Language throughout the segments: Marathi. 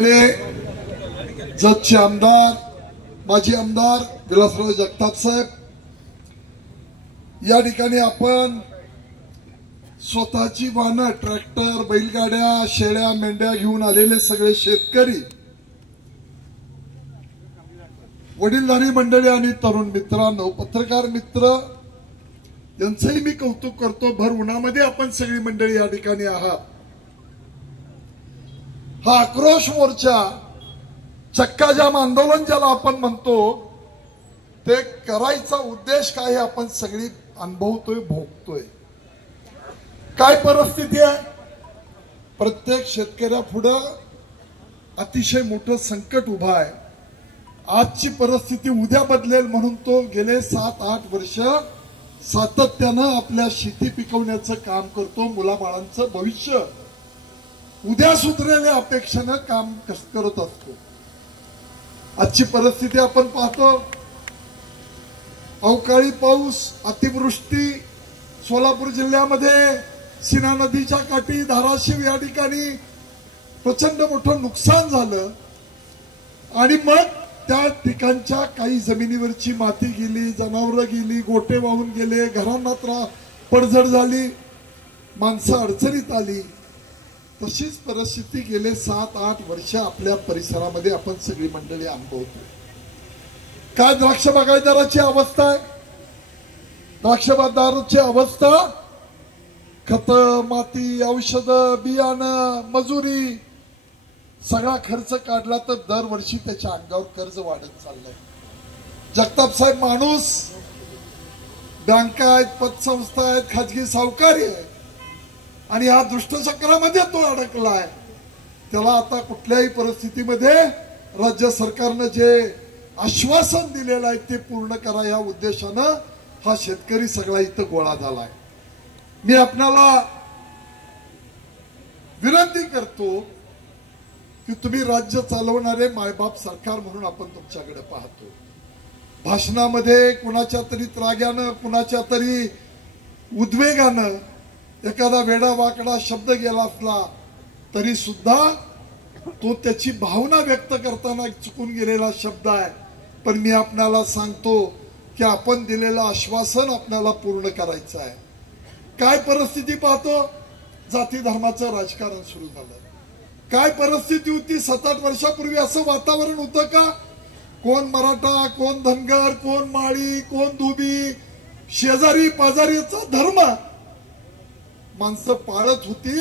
जतचे आमदार माजी आमदार विलासराव जगताप साहेब, या ठिकाणी आपण स्वतःची वाहनं ट्रॅक्टर बैलगाड्या शेळ्या मेंढ्या घेऊन आलेले सगळे शेतकरी, वडीलधारी मंडळी आणि तरुण मित्रांनो, पत्रकार मित्र यांचंही मी कौतुक करतो। भर उन्हामध्ये आपण सगळी मंडळी या ठिकाणी आहात। हा आक्रोश मोर्चा, चक्का जाम आंदोलन ज्याला आपण म्हणतो, ते करायचा उद्देश काय हे आपण सगळी अनुभवतोय, भोगतोय। काय परिस्थिती आहे, प्रत्येक शेतकऱ्यापुढे अतिशय मोठं संकट उभं आहे। आजची परिस्थिती उद्या बदलेल म्हणून तो गेले 7-8 वर्ष सातत्यानं आपल्या शेती पिकवण्याचं काम करतो। मुलाबाळांचं भविष्य उद्या सुधरेल या अपेक्षेनं काम करत असतो। आजची परिस्थिती आपण पाहतो, अवकाळी पाऊस, अतिवृष्टी, सोलापूर जिल्ह्यामध्ये सीना नदीच्या काठी धाराशिव या ठिकाणी प्रचंड मोठं नुकसान झालं आणि मग त्या ठिकाणच्या काही जमिनीवरची माती गेली, जनावरं गेली, गोटे वाहून गेले, घरांना पडझड झाली, माणसं अडचणीत आली। तशीच परिस्थिती गेले 7-8 वर्ष आपल्या परिसरामध्ये आपण सगळी मंडळी अनुभवतो। काय द्राक्ष बागायतदाराची अवस्था आहे, द्राक्ष बागायतदाराची अवस्था, खत, माती, औषध, बियाणं, मजुरी सगळा खर्च काढला तर दरवर्षी त्याच्या अंगावर कर्ज वाढत चाललंय। जगताप साहेब माणूस, बँका आहेत, पतसंस्था आहेत, खाजगी सावकारी आहेत आणि या दुष्टचक्रामध्ये तो अडकलाय। त्याला आता कुठल्याही परिस्थितीमध्ये राज्य सरकारनं जे आश्वासन दिलेलं आहे ते पूर्ण करा या उद्देशानं हा शेतकरी सगळा इथं गोळा झालाय। मी आपल्याला विनंती करतो की तुम्ही राज्य चालवणारे मायबाप सरकार म्हणून आपण तुमच्याकडे पाहतो। भाषणामध्ये कुणाच्या तरी त्राग्यानं, कुणाच्या तरी उद्वेगानं एखादा वेडा वाकडा शब्द गेला असला तरी सुद्धा तो त्याची भावना व्यक्त करताना चुकून गेलेला शब्द आहे। पण मी आपल्याला सांगतो की आपण दिलेलं आश्वासन आपल्याला पूर्ण करायचं आहे। काय परिस्थिती पाहतो, जाती धर्माचं राजकारण सुरू झालं। काय परिस्थिती होती 7-8 वर्षापूर्वी, असं वातावरण होतं का? कोण मराठा, कोण धनगर, कोण माळी, कोण धुबी, शेजारी पाजारीचा धर्म माणसं पाळत होती।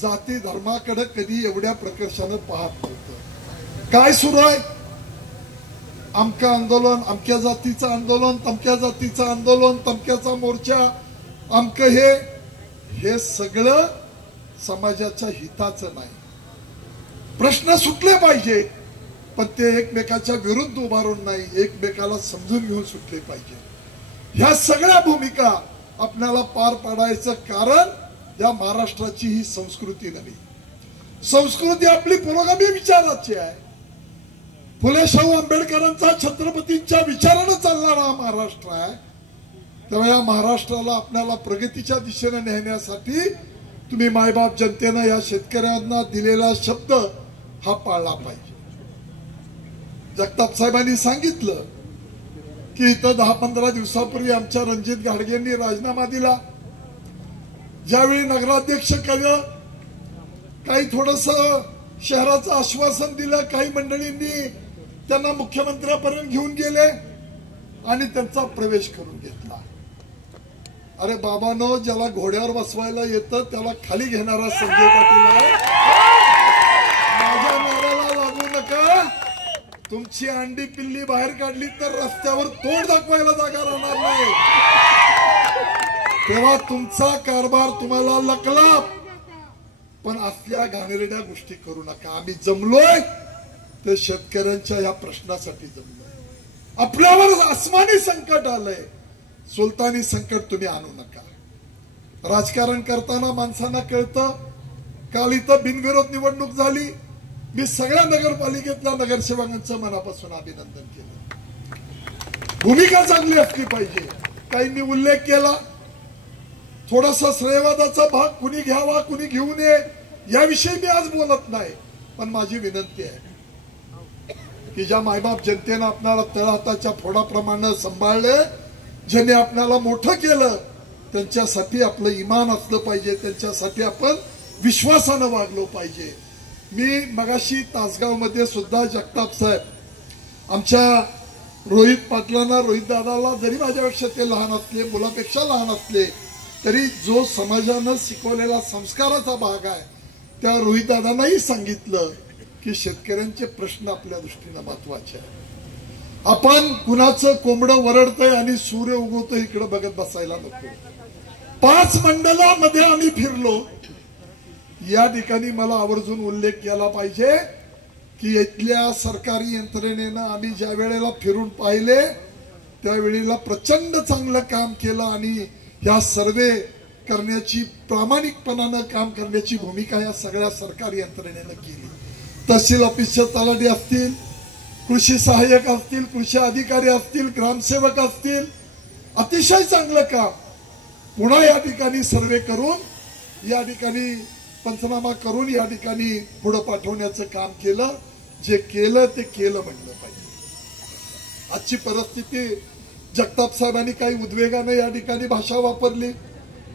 जाती धर्माकडे कधी एवढ्या प्रकर्षानं पाहत नव्हतं। काय सुरू आहे, अमका आंदोलन, अमक्या जातीचं आंदोलन, तमक्या जातीचं आंदोलन, तमक्याचा मोर्चा, अमक हे सगळं समाजाच्या हिताचं नाही। प्रश्न सुटले पाहिजे पण ते एकमेकाच्या विरुद्ध उभारून नाही, एकमेकाला समजून घेऊन सुटले पाहिजे। ह्या सगळ्या भूमिका आपल्याला पार पाडायचं कारण या महाराष्ट्राची ही संस्कृती नव्हे। संस्कृती आपली पुरोगामी विचाराची आहे। फुले शाहू आंबेडकरांचा छत्रपतींच्या विचारानं चालणारा हा महाराष्ट्र आहे। तेव्हा या महाराष्ट्राला आपल्याला प्रगतीच्या दिशेने नेण्यासाठी तुम्ही मायबाप जनतेनं या शेतकऱ्यांना दिलेला शब्द हा पाळला पाहिजे। जगताप साहेबांनी सांगितलं की इथं 10-15 दिवसापूर्वी आमच्या रणजित घाडगेंनी राजीनामा दिला। ज्यावेळी नगराध्यक्ष केलं, काही थोडस शहराचं आश्वासन दिलं, काही मंडळींनी त्यांना मुख्यमंत्र्यापर्यंत घेऊन गेले आणि त्यांचा प्रवेश करून घेतला। अरे बाबांनो, ज्याला घोड्यावर बसवायला येतं त्याला खाली घेणारा संजय पाटील आहे। माझ्या नावाला लागू नका। तुमची अंडी पिल्ली बाहेर काढली तर रस्त्यावर तोड दाखवायला जागा राहणार नाही। तेव्हा तुमचा कारभार तुम्हाला लकला, पण असल्या घाणेरड्या गोष्टी करू नका। आम्ही जमलोय ते शेतकऱ्यांच्या या प्रश्नासाठी जमलोय। आपल्यावर आसमानी संकट आलंय, सुलतानी संकट तुम्ही आणू नका। राजकारण करताना माणसांना कळतं। काल इथं बिनविरोध निवडणूक झाली, मी सगळ्या नगरपालिकेतल्या नगरसेवकांचं मनापासून अभिनंदन केलं। भूमिका चांगली असली पाहिजे। काहींनी उल्लेख केला, थोडासा श्रेयवादाचा भाग कुणी घ्यावा कुणी घेऊ नये याविषयी मी आज बोलत नाही। पण माझी विनंती आहे की ज्या मायबाप जनतेनं आपल्याला तळहाताच्या फोडाप्रमाणे सांभाळले, ज्यांनी आपल्याला मोठं केलं, त्यांच्यासाठी आपलं इमान असलं पाहिजे, त्यांच्यासाठी आपण विश्वासानं वागलो पाहिजे. मी मगाशी तासगाव मध्ये सुद्धा जगताप साहेब आमच्या रोहित पाटलांना, रोहित दादाला, जरी माझ्यापेक्षा ते लहान असले, मुलापेक्षा लहान असले, तरी जो समाजानं शिकवलेला संस्काराचा भाग आहे, त्या रोहित दादांनाही सांगितलं की शेतकऱ्यांचे प्रश्न आपल्या दृष्टीनं महत्वाचे आहे. आपण कुणाचं कोंबडं वरडतंय आणि सूर्य उगवतोय इकडे बघत बसायला नको. 5 मंडलामध्ये आम्ही फिरलो. या ठिकाणी मला आवर्जून उल्लेख केला पाहिजे की इथल्या सरकारी यंत्रणेनं आम्ही ज्या वेळेला फिरून पाहिले त्यावेळेला प्रचंड चांगलं काम केलं आणि या सर्वे करण्याची, प्रामाणिकपणानं काम करण्याची भूमिका या सगळ्या सरकारी यंत्रणेनं केली. तहसील ऑफिसचे तलाठी असतील, कृषी सहाय्यक असतील, कृषी अधिकारी असतील, ग्रामसेवक असतील, अतिशय चांगलं काम. पुन्हा या ठिकाणी सर्वे करून, या ठिकाणी पंचनामा करून या ठिकाणी पुढे पाठवण्याचं काम केलं. जे केलं ते केलं म्हणलं पाहिजे. आजची परिस्थिती, जगताप साहेबांनी काही उद्वेगाने या ठिकाणी भाषा वापरली.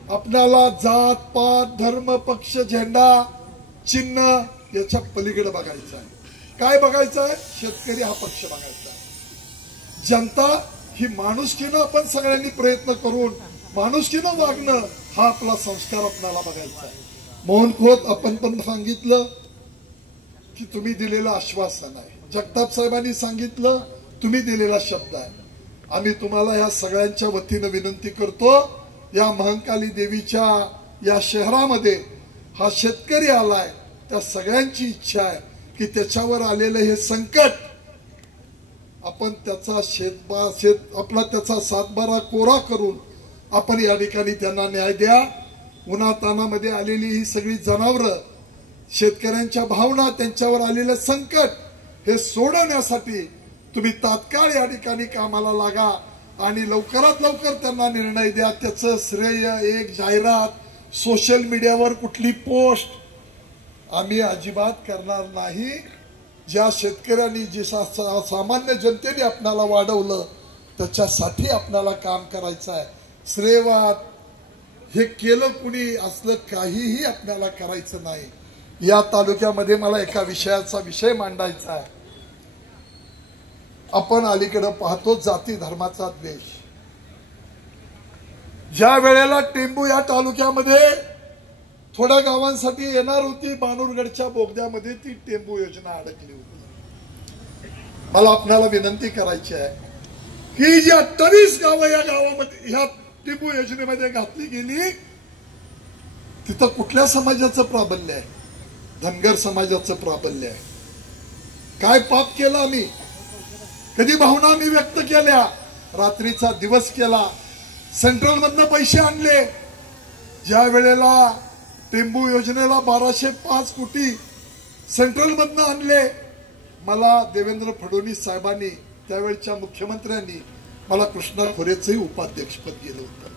आपल्याला जात पात, धर्म, पक्ष, झेंडा, चिन्ह याच्या पलीकडे बघायचं आहे. काय बघायचं आहे? शेतकरी हा पक्ष बघायचा आहे. जनता ही माणुसकीनं आपण सगळ्यांनी प्रयत्न करून माणुसकीनं वागणं हा आपला संस्कार आपल्याला बघायचा आहे. मोहन खोत आपण पण सांगितलं की तुम्ही दिलेलं आश्वासन आहे. जगताप साहेबांनी सांगितलं तुम्ही दिलेला शब्द आहे. आम्ही तुम्हाला या सगळ्यांच्या वतीनं विनंती करतो, या महंकाली देवीच्या या शहरामध्ये हा शेतकरी आलाय, त्या सगळ्यांची इच्छा आहे की त्याच्यावर आलेलं हे संकट आपण त्याचा आपला त्याचा सातबारा कोरा करून आपण या ठिकाणी त्यांना न्याय द्या. उन्हातानामध्ये आलेली ही सगळी जनावरं, शेतकऱ्यांच्या भावना, त्यांच्यावर आलेलं संकट हे सोडवण्यासाठी तुम्ही तात्काळ या ठिकाणी कामाला लागा आणि लवकरात लवकर त्यांना निर्णय द्या. त्याचं श्रेय, एक जाहिरात, सोशल मीडियावर कुठली पोस्ट आम्ही अजिबात करणार नाही. ज्या शेतकऱ्यांनी, जे सामान्य जनतेने आपल्याला वाढवलं त्याच्यासाठी आपल्याला काम करायचं आहे. श्रेयवाद हे केलं कुणी असलं काहीही आपल्याला करायचं नाही. या तालुक्यामध्ये मला एका विषयाचा विषय मांडायचा आहे. आपण अलीकडे पाहतो जाती धर्माचा द्वेष. ज्या वेळेला टेंबू या तालुक्यामध्ये थोड्या गावांसाठी येणार होती, बानूरगडच्या बोगद्यामध्ये ती टेंबू योजना अडकली होती. मला आपल्याला विनंती करायची आहे की जी 28 गावं या गावामध्ये ह्या टेंबू योजनेमध्ये घातली गेली, तिथं कुठल्या समाजाचं प्राबल्य आहे? धनगर समाजाचं प्राबल्य आहे. काय पाप केलं आम्ही? कधी भावना आम्ही व्यक्त केल्या? रात्रीचा दिवस केला. सेंट्रल मधनं पैसे आणले. ज्या वेळेला टेंबू योजनेला 1205 कोटी सेंट्रल मधनं आणले, मला देवेंद्र फडणवीस साहेबांनी, त्यावेळच्या मुख्यमंत्र्यांनी मला कृष्णा खोरेचंही उपाध्यक्षपद दिलं होतं.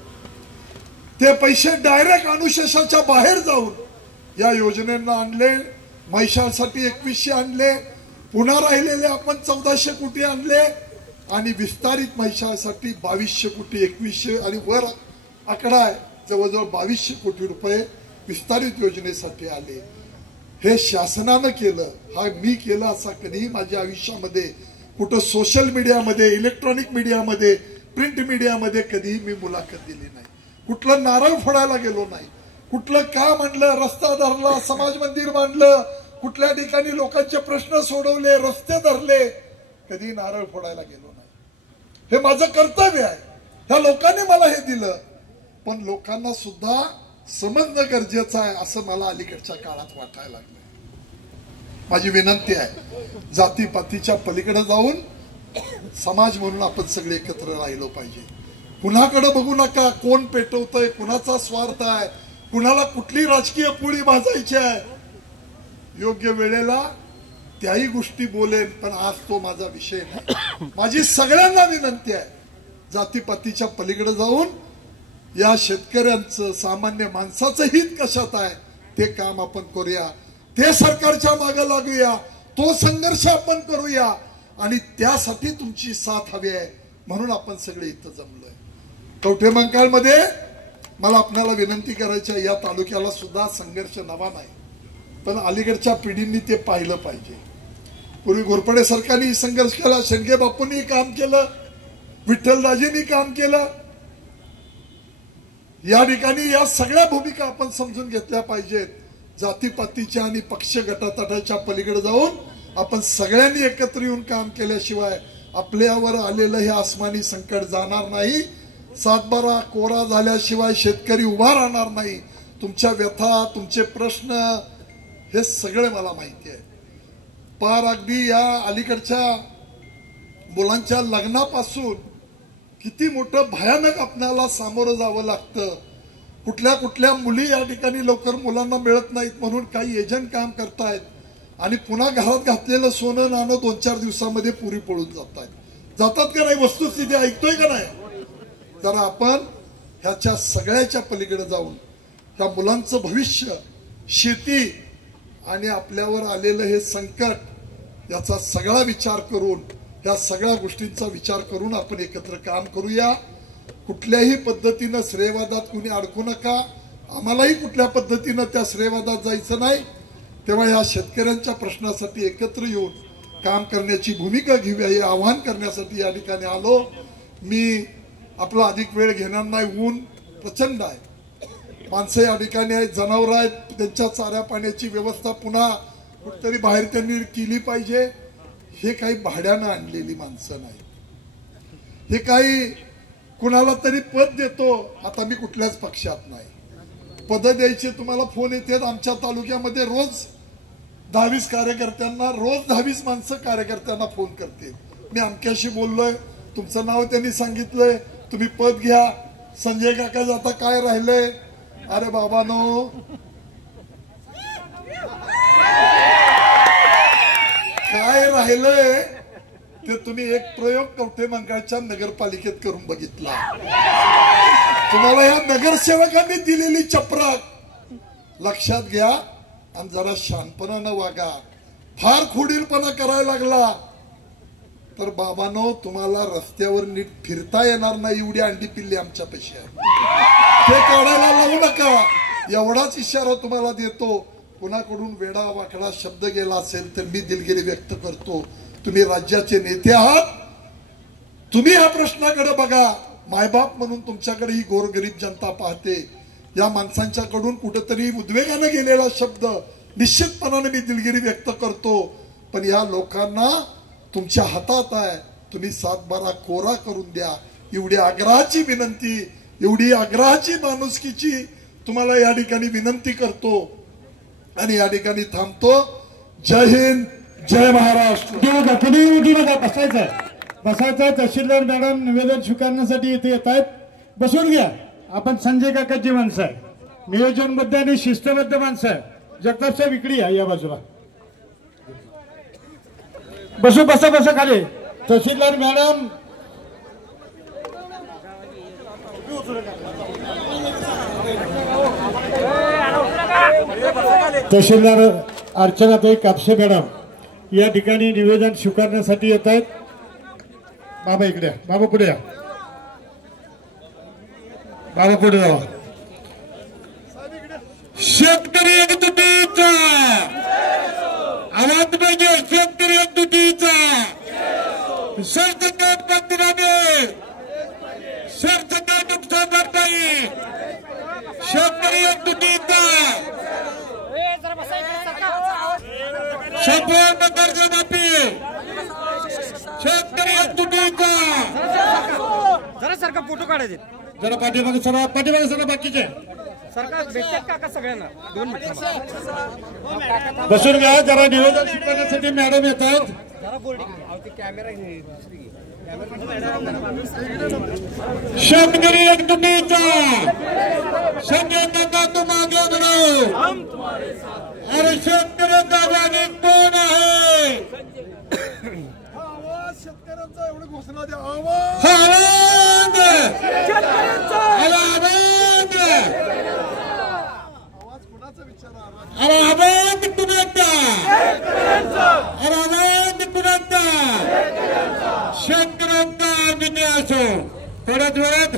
ते पैसे डायरेक्ट अनुशेषाच्या बाहेर जाऊन या योजनेला आणले. महिषासाठी 2100 आणले, पुन्हा राहिलेले आपण 1400 कोटी आणले आणि विस्तारित महिषासाठी 2200 कोटी, 2100 आणि वर आकडा आहे जवळजवळ 2200 कोटी रुपये विस्तारित योजनेसाठी आले. हे शासनानं केलं. हा मी केलं असा कधीही माझ्या आयुष्यामध्ये कुठं सोशल मीडियामध्ये, इलेक्ट्रॉनिक मीडियामध्ये, प्रिंट मीडियामध्ये कधीही मी मुलाखत दिली नाही. कुठलं नारळ फोडायला गेलो नाही. कुठलं काम आणलं, रस्ता धरला, समाज मंदिर बांधलं, कुठल्या ठिकाणी लोकांचे प्रश्न सोडवले, रस्ते धरले, कधी नारळ फोडायला गेलो नाही. हे माझं कर्तव्य आहे. ह्या लोकांनी मला हे दिलं, पण लोकांना सुद्धा समजणं गरजेचं आहे असं मला अलीकडच्या काळात वाटायला लागलं. माझी विनंती आहे, जातीपातीच्या पलीकडे जाऊन समाज म्हणून आपण सगळे एकत्र राहिलो पाहिजे. कुणाकडे बघू नका. कोण पेटवतंय, कुणाचा स्वार्थ आहे, कुणाला कुठली राजकीय पोळी भाजायची आहे. योग्य वेळेला त्याही गोष्टी बोलेन, पण आज तो माझा विषय नाही. माझी सगळ्यांना विनंती आहे, जातीपातीच्या पलीकडे जाऊन या शेतकऱ्यांचं, सामान्य माणसाचं हित कशात आहे ते काम आपण करूया. ते सरकारच्या मागे लागूया, तो संघर्ष आपण करूया आणि त्यासाठी तुमची साथ हवी आहे म्हणून आपण सगळे इथं जमलोय. कवठेमंकाळमध्ये मला आपल्याला विनंती करायची आहे, या तालुक्याला सुद्धा संघर्ष नवा नाही, पण अलीकडच्या पिढींनी ते पाहिलं पाहिजे. पूर्वी घोरपडे सरकारने संघर्ष केला, शेंडगे बापूंनी काम केलं, विठ्ठलराजेंनी काम केलं. या ठिकाणी या सगळ्या भूमिका आपण समजून घेतल्या पाहिजेत. जातीपातीच्या आणि पक्ष गटातटाच्या पलीकडे जाऊन आपण सगळ्यांनी एकत्र येऊन काम केल्याशिवाय आपल्यावर आलेलं हे आसमानी संकट जाणार नाही. सातबारा कोरा झाल्याशिवाय शेतकरी उभा राहणार नाही. तुमच्या व्यथा, तुमचे प्रश्न हे सगळे मला माहिती आहे. पार अगदी या अलीकडच्या मुलांच्या लग्नापासून किती मोठं भयानक आपल्याला सामोरं जावं लागतं. कुठल्या मुली या ठिकाणी लवकर मुलांना मिळत नाहीत म्हणून काही एजंट काम करतायत आणि पुन्हा घरात घातलेलं सोनं नाणं 2-4 दिवसामध्ये पुरी पळून जातात का नाही? वस्तुस्थिती ऐकतोय का नाही? जरा आपण ह्याच्या सगळ्याच्या पलीकडे जाऊन त्या मुलांचं भविष्य, शेती आणि आपल्यावर आलेलं हे संकट याचा सगळा विचार करून, या सगळ्या गोष्टींचा विचार करून आपण एकत्र काम करूया. कुठल्याही पद्धतीनं श्रेयवादात कुणी अडकू नका. आम्हालाही कुठल्या पद्धतीनं त्या श्रेयवादात जायचं नाही. तेव्हा या शेतकऱ्यांच्या प्रश्नासाठी एकत्र येऊन काम करण्याची भूमिका घेऊया हे आवाहन करण्यासाठी या ठिकाणी आलो. मी आपला अधिक वेळ घेणार नाही. ऊन प्रचंड आहे, माणसं या ठिकाणी आहेत, जनावर आहेत, त्यांच्या चाऱ्या पाण्याची व्यवस्था पुन्हा कुठतरी बाहेर त्यांनी केली पाहिजे. हे काही भाड्यानं आणलेली माणसं नाही. हे काही कुणाला तरी पद देतो. आता मी कुठल्याच पक्षात नाही. पद द्यायचे तुम्हाला फोन येतात. आमच्या तालुक्यामध्ये रोज 10-20 कार्यकर्त्यांना, रोज 10-20 माणसं कार्यकर्त्यांना फोन करते. मी अमक्याशी बोललोय, तुमचं नाव त्यांनी सांगितलंय, तुम्ही पद घ्या. संजय काका आता काय राहिलंय? अरे बाबानो, काय राहिलंय ते तुम्ही एक प्रयोग कवठेमंकाळच्या नगरपालिकेत करून बघितला. तुम्हाला या नगरसेवकांनी दिलेली चपराक लक्षात घ्या आणि जरा शानपणानं वागा. फार खोडीलपणा करायला लागला तर बाबांनो, तुम्हाला रस्त्यावर नीट फिरता येणार नाही. एवढी अंडी पिल्ली आमच्या पैशी आहे, ते काढायला लावू नका. एवढाच इशारा तुम्हाला देतो. कुणाकडून वेडा वाकडा शब्द गेला असेल तर मी दिलगिरी व्यक्त करतो. तुम्ही राज्याचे नेते आहात, तुम्ही ह्या प्रश्नाकडे बघा. मायबाप म्हणून तुमच्याकडे ही गोरगरीब जनता पाहते. या माणसांच्याकडून कुठेतरी उद्वेगाने गेलेला शब्द निश्चितपणाने मी दिलगिरी व्यक्त करतो. पण या लोकांना तुमच्या हातात आहे, तुम्ही 7-12 कोरा करून द्या. एवढी आग्रहाची विनंती, एवढी आग्रहाची माणुसकीची तुम्हाला या ठिकाणी विनंती करतो आणि या ठिकाणी थांबतो. जय हिंद, जय महाराष्ट्र. बसायचं. तहसीलदार मॅडम निवेदन स्वीकारण्यासाठी इथे येत आहेत. बसून घ्या. आपण संजय काकाची माणसं आहे, नियोजनबद्ध आणि शिस्तबद्ध माणसं आहे. जगताप साहेब इकडे या बाजूला. बसा खाली. तहसीलदार मॅडम, तहसीलदार अर्चनाताई कापसे मॅडम या ठिकाणी निवेदन स्वीकारण्यासाठी येत आहेत. बाबा इकडे या, बाबा पुढे या, बाबा पुढे जावा. शेतकरी एकजुटीचा आवाज पाहिजे. शेतकरी एकजुटीचा सरसकट पंतप्रधान, सरसकट नुकसान भरपाई, शेतकरी एकजुटीचा संपूर्ण कर्जमाफी, शेतकरी एकजुटीचा. जरा सरकार फोटो काढायचे. जरा पाठीमागे सर बाकीचे सरकार भेटतात काका सगळ्यांना 2 मिनिट बसून घ्या. जरा निवेदन स्वीकारण्यासाठी मॅडम येत आहेत. शेतकरी एकजुटीचा संजय काका तुम आगे बढ़ो. अरे शेतकऱ्यांचा वैनिक कोण आहे? शेतकऱ्यांचा एवढी घोषणा द्या. आवाज, आवाज कुणाचा विचार? आवाज तुम्ही शेतकऱ्यांचा विजय असो. थोड्याच वेळात